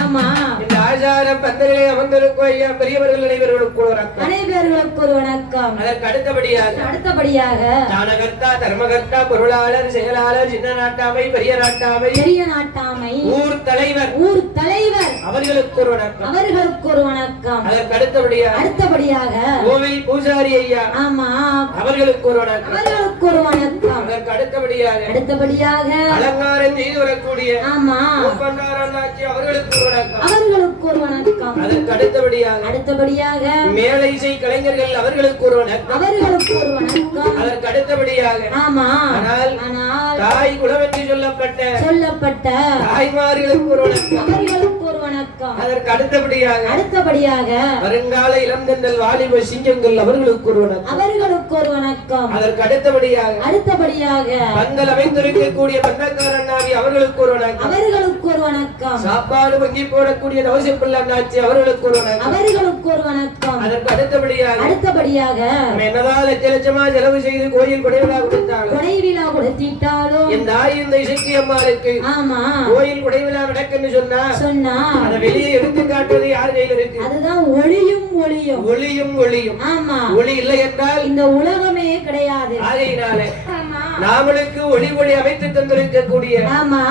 ஆமா இந்த ஆச்சாரம் பந்தரிலே அமர்ந்திருக்கும் ஐயா பெரியவர்கள் அனைவர்களுக்கு ஒரு வணக்கம். அதற்கு அடுத்தபடியாக ஞானகர்த்தா தர்மகர்த்தா பொருளாளர் செயலாளர் சின்ன நாட்டாமை பெரிய நாட்டாமை ஊர் தலைவர் அவர்களுக்கு ஒரு வணக்கம். அதற்கு அடுத்தபடியாக கோவில் பூஜாரி ஐயா ஆமா அவர்களுக்கு ஒரு வணக்கம். அதற்கு அடுத்தபடியாக அலங்காரம் செய்து வரக்கூடிய ஆமா அவர்களுக்கு ஒரு வணக்கம். அதற்கு அடுத்தபடியாக மேலை இசை கலைஞர்கள் அவர்களுக்கு ஒரு வணக்கம். அதற்கு அடுத்தபடியாக ஆமா தாய் குலம் என்று சொல்லப்பட்ட தாய்மார்களுக்கு ஒரு வணக்கம். அதற்கு அடுத்தபடியாக வருங்கால இளந்தென்றல் வாலிப சிங்கங்கள் அவர்களுக்கு ஒரு வணக்கம். அதற்கு அடுத்தபடியாக பந்தல் அமைந்திருக்கக்கூடிய பந்தக்கார அண்ணாவி அவர்களுக்கு ஒரு வணக்கம். சாப்பாடு வங்கி போடக்கூடிய தவசப்பிள்ளை அண்ணாச்சி அவர்களுக்கு ஒரு வணக்கம். அதற்கு அடுத்தபடியாக என்னதான் லட்சமா செலவு செய்து கோயில் கொடைவிழா கொடுத்தாலும் இந்த இந்த இசைக்கு அம்மாளுக்கு கோயில் கொடைவிழா நடக்குன்னு சொன்னா அதை வெளியே எடுத்து காட்டுவது யார் கையில் இருக்கு? அதுதான் ஒளியும். ஆமா ஒளி இல்லை என்றால் இந்த உலகமே கிடையாது. ஆகையினாலே நாமளுக்கு ஒளி அமைத்து தந்திருக்கக்கூடிய ஆமா